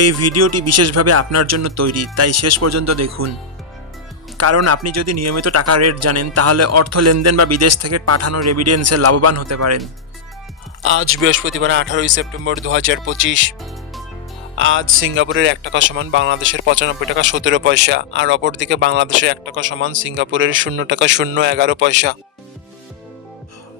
এই ভিডিওটি বিশেষভাবে আপনার জন্য তৈরি, তাই শেষ পর্যন্ত দেখুন। কারণ আপনি যদি নিয়মিত টাকা রেট জানেন, তাহলে অর্থ লেনদেন বা বিদেশ থেকে পাঠানো রেভিডেন্সে লাভবান হতে পারেন। আজ বৃহস্পতিবার আঠারোই সেপ্টেম্বর দু হাজার পঁচিশ। আজ সিঙ্গাপুরের এক টাকা সমান বাংলাদেশের পঁচানব্বই টাকা সতেরো পয়সা, আর অপরদিকে বাংলাদেশের এক টাকা সমান সিঙ্গাপুরের শূন্য টাকা শূন্য এগারো পয়সা।